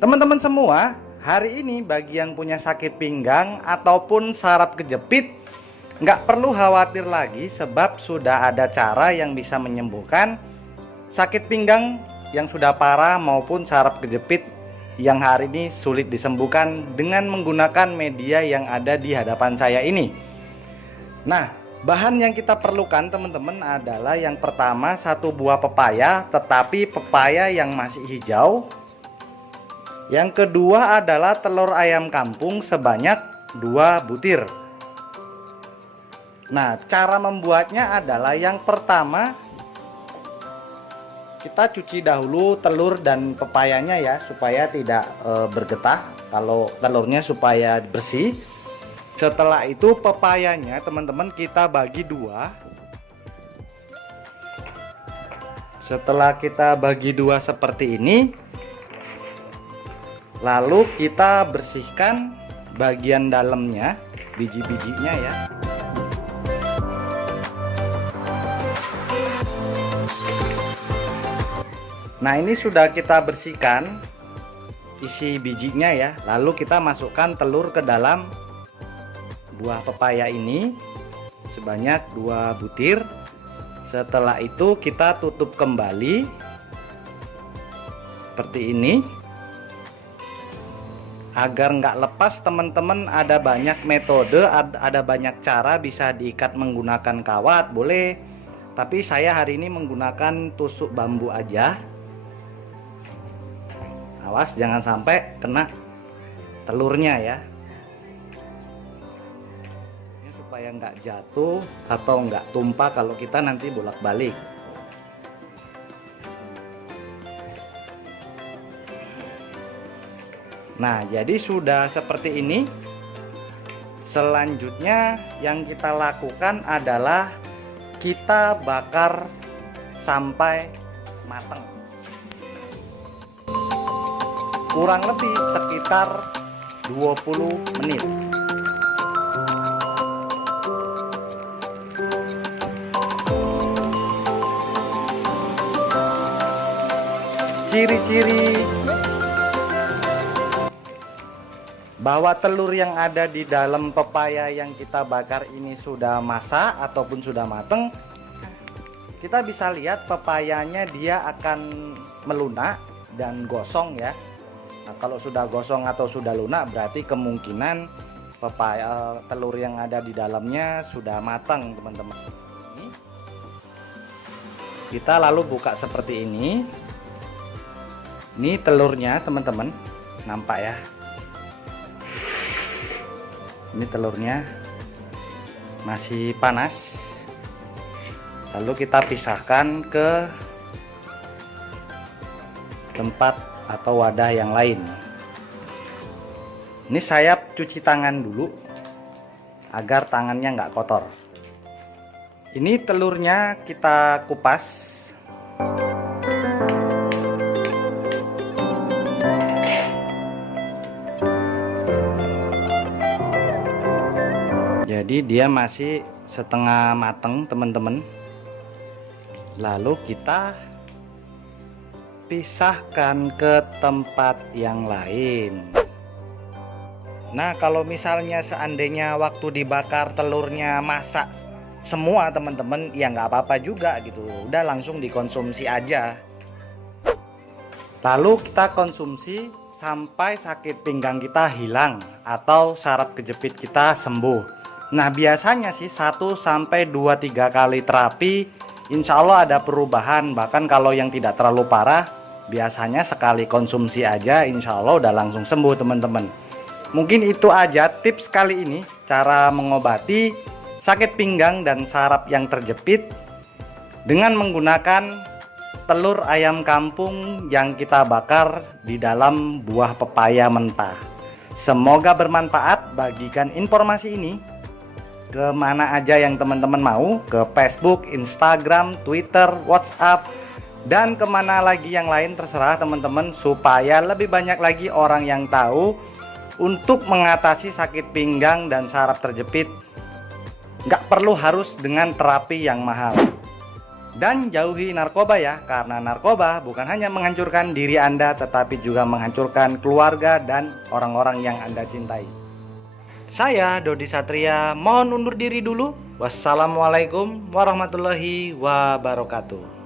Teman-teman semua, hari ini bagi yang punya sakit pinggang ataupun saraf kejepit, nggak perlu khawatir lagi sebab sudah ada cara yang bisa menyembuhkan sakit pinggang yang sudah parah maupun saraf kejepit yang hari ini sulit disembuhkan dengan menggunakan media yang ada di hadapan saya ini. Nah, bahan yang kita perlukan teman-teman adalah yang pertama satu buah pepaya, tetapi pepaya yang masih hijau. Yang kedua adalah telur ayam kampung sebanyak 2 butir. Nah, cara membuatnya adalah yang pertama kita cuci dahulu telur dan pepayanya ya, supaya tidak bergetah. Kalau telurnya supaya bersih. Setelah itu pepayanya teman-teman kita bagi 2. Setelah kita bagi 2 seperti ini, lalu kita bersihkan bagian dalamnya, biji-bijinya ya. Nah, ini sudah kita bersihkan isi bijinya ya. Lalu kita masukkan telur ke dalam buah pepaya ini sebanyak 2 butir. Setelah itu kita tutup kembali seperti ini. Agar nggak lepas teman-teman, ada banyak metode, ada banyak cara, bisa diikat menggunakan kawat boleh, tapi saya hari ini menggunakan tusuk bambu aja. Awas jangan sampai kena telurnya ya, ini supaya nggak jatuh atau nggak tumpah kalau kita nanti bolak-balik. Nah, jadi sudah seperti ini. Selanjutnya yang kita lakukan adalah kita bakar sampai matang. Kurang lebih sekitar 20 menit. Ciri-ciri bahwa telur yang ada di dalam pepaya yang kita bakar ini sudah masak ataupun sudah mateng, kita bisa lihat pepayanya dia akan melunak dan gosong ya. Nah, kalau sudah gosong atau sudah lunak berarti kemungkinan pepaya telur yang ada di dalamnya sudah matang teman-teman. Kita lalu buka seperti ini. Ini telurnya teman-teman, nampak ya. Ini telurnya masih panas. Lalu kita pisahkan ke tempat atau wadah yang lain. Ini saya cuci tangan dulu agar tangannya nggak kotor. Ini telurnya kita kupas. Jadi dia masih setengah mateng teman-teman. Lalu kita pisahkan ke tempat yang lain. Nah, kalau misalnya seandainya waktu dibakar telurnya masak semua teman-teman, ya nggak apa-apa juga gitu. Udah langsung dikonsumsi aja. Lalu kita konsumsi sampai sakit pinggang kita hilang atau saraf kejepit kita sembuh. Nah, biasanya sih 1-2-3 kali terapi insya Allah ada perubahan. Bahkan kalau yang tidak terlalu parah, biasanya sekali konsumsi aja insya Allah udah langsung sembuh teman-teman. Mungkin itu aja tips kali ini, cara mengobati sakit pinggang dan saraf yang terjepit dengan menggunakan telur ayam kampung yang kita bakar di dalam buah pepaya mentah. Semoga bermanfaat. Bagikan informasi ini kemana aja yang teman-teman mau, ke Facebook, Instagram, Twitter, WhatsApp, dan kemana lagi yang lain terserah teman-teman, supaya lebih banyak lagi orang yang tahu untuk mengatasi sakit pinggang dan saraf terjepit. Nggak perlu harus dengan terapi yang mahal. Dan jauhi narkoba ya, karena narkoba bukan hanya menghancurkan diri Anda, tetapi juga menghancurkan keluarga dan orang-orang yang Anda cintai. Saya Dodi Satria mohon undur diri dulu. Wassalamualaikum warahmatullahi wabarakatuh.